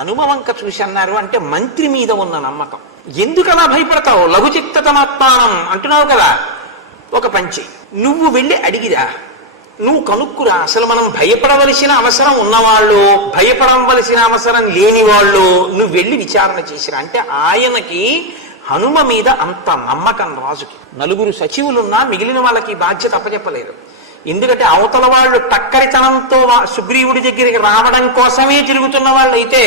హనుమవంక చూసి అన్నారు అంటే మంత్రి మీద ఉన్న నమ్మకం. ఎందుకు అలా భయపడతావు? లఘుచిత్తతమాత్మానం అంటున్నావు కదా, ఒక పంచి నువ్వు వెళ్ళి అడిగిరా, నువ్వు కనుక్కురా. అసలు మనం భయపడవలసిన అవసరం ఉన్నవాళ్ళు, భయపడవలసిన అవసరం లేని వాళ్ళు నువ్వు వెళ్ళి విచారణ చేసిరా అంటే ఆయనకి హనుమ మీద అంత నమ్మకం రాజుకి. నలుగురు సచివులున్నా మిగిలిన వాళ్ళకి బాధ్యత అప్పచెప్పలేదు. ఎందుకంటే అవతల వాళ్ళు టక్కరితనంతో సుగ్రీవుడి దగ్గరికి రావడం కోసమే తిరుగుతున్న వాళ్ళు అయితే,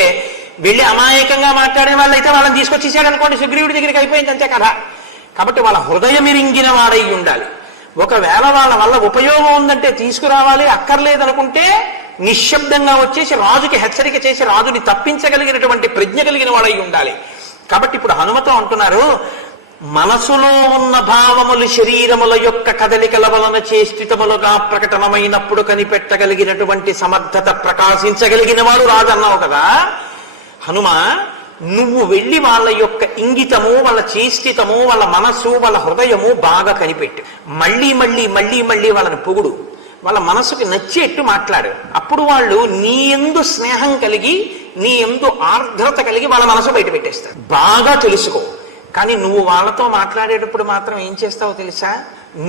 వెళ్ళి అమాయకంగా మాట్లాడే వాళ్ళు అయితే వాళ్ళని తీసుకొచ్చేసాడు అనుకోండి, సుగ్రీవుడి దగ్గరికి అయిపోయింది అంతే కదా. కాబట్టి వాళ్ళ హృదయమిరింగిన వాడై ఉండాలి. ఒకవేళ వాళ్ళ వల్ల ఉపయోగం ఉందంటే తీసుకురావాలి, అక్కర్లేదనుకుంటే నిశ్శబ్దంగా వచ్చేసి రాజుకి హెచ్చరిక చేసి రాజుని తప్పించగలిగినటువంటి ప్రజ్ఞ కలిగిన వాడై ఉండాలి. కాబట్టి ఇప్పుడు హనుమతో అంటున్నారు, మనసులో ఉన్న భావములు శరీరముల యొక్క కదలికల వలన చేష్టితములుగా ప్రకటనమైనప్పుడు కనిపెట్టగలిగినటువంటి సమర్థత ప్రకాశించగలిగిన వాడు రాజు అన్నావు కదా. హనుమ, నువ్వు వెళ్ళి వాళ్ళ యొక్క ఇంగితము, వాళ్ళ చేష్టితము, వాళ్ళ మనస్సు, వాళ్ళ హృదయము బాగా కనిపెట్టు. మళ్ళీ మళ్ళీ మళ్ళీ మళ్ళీ వాళ్ళని పొగుడు, వాళ్ళ మనసుకి నచ్చేట్టు మాట్లాడు. అప్పుడు వాళ్ళు నీ యందు స్నేహం కలిగి, నీ యందు ఆర్ద్రత కలిగి వాళ్ళ మనసు బయట పెట్టేస్తారు. బాగా తెలుసుకో. కానీ నువ్వు వాళ్ళతో మాట్లాడేటప్పుడు మాత్రం ఏం చేస్తావో తెలుసా,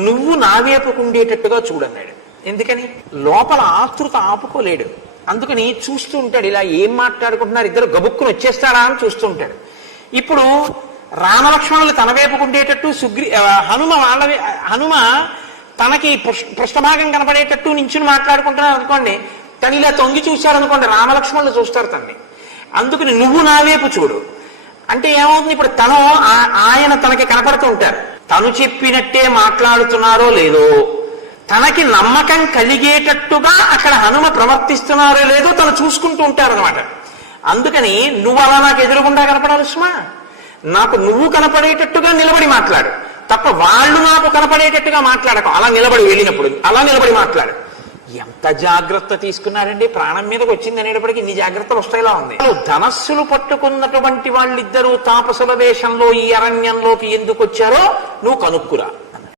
నువ్వు నా వైపుకు ఉండేటట్టుగా చూడన్నాడు. ఎందుకని? లోపల ఆతృత ఆపుకోలేడు. అందుకని చూస్తూ ఉంటాడు, ఇలా ఏం మాట్లాడుకుంటున్నారు, ఇద్దరు గబుక్కుని వచ్చేస్తారా అని చూస్తూ ఉంటాడు. ఇప్పుడు రామలక్ష్మణులు తన వైపుకు ఉండేటట్టు హనుమ తనకి పృష్ఠభాగం కనపడేటట్టు నించుని మాట్లాడుకుంటున్నారు అనుకోండి, తను ఇలా తొంగి చూశారనుకోండి, రామలక్ష్మణులు చూస్తారు తన్ని. అందుకని నువ్వు నా వైపు చూడు అంటే ఏమవుతుంది? ఇప్పుడు ఆయన తనకి కనపడుతూ ఉంటారు. తను చెప్పినట్టే మాట్లాడుతున్నారో లేదో, తనకి నమ్మకం కలిగేటట్టుగా అక్కడ హనుమ ప్రవర్తిస్తున్నారో లేదో తను చూసుకుంటూ ఉంటారనమాట. అందుకని నువ్వు అలా నాకు ఎదురుగుండా కనపడాలి సుమా, నాకు నువ్వు కనపడేటట్టుగా నిలబడి మాట్లాడు తప్ప వాళ్ళు నాకు కనపడేటట్టుగా మాట్లాడకు. అలా నిలబడి వెళ్ళినప్పుడు అలా నిలబడి మాట్లాడు. ఎంత జాగ్రత్త తీసుకున్నారండి, ప్రాణం మీదకి వచ్చింది అనేటప్పటికీ ఇన్ని జాగ్రత్తలు వస్తాయిలా ఉంది. ధనస్సులు పట్టుకున్నటువంటి వాళ్ళిద్దరూ తాపసుల వేషంలో ఈ అరణ్యంలోకి ఎందుకు వచ్చారో నువ్వు కనుక్కురా.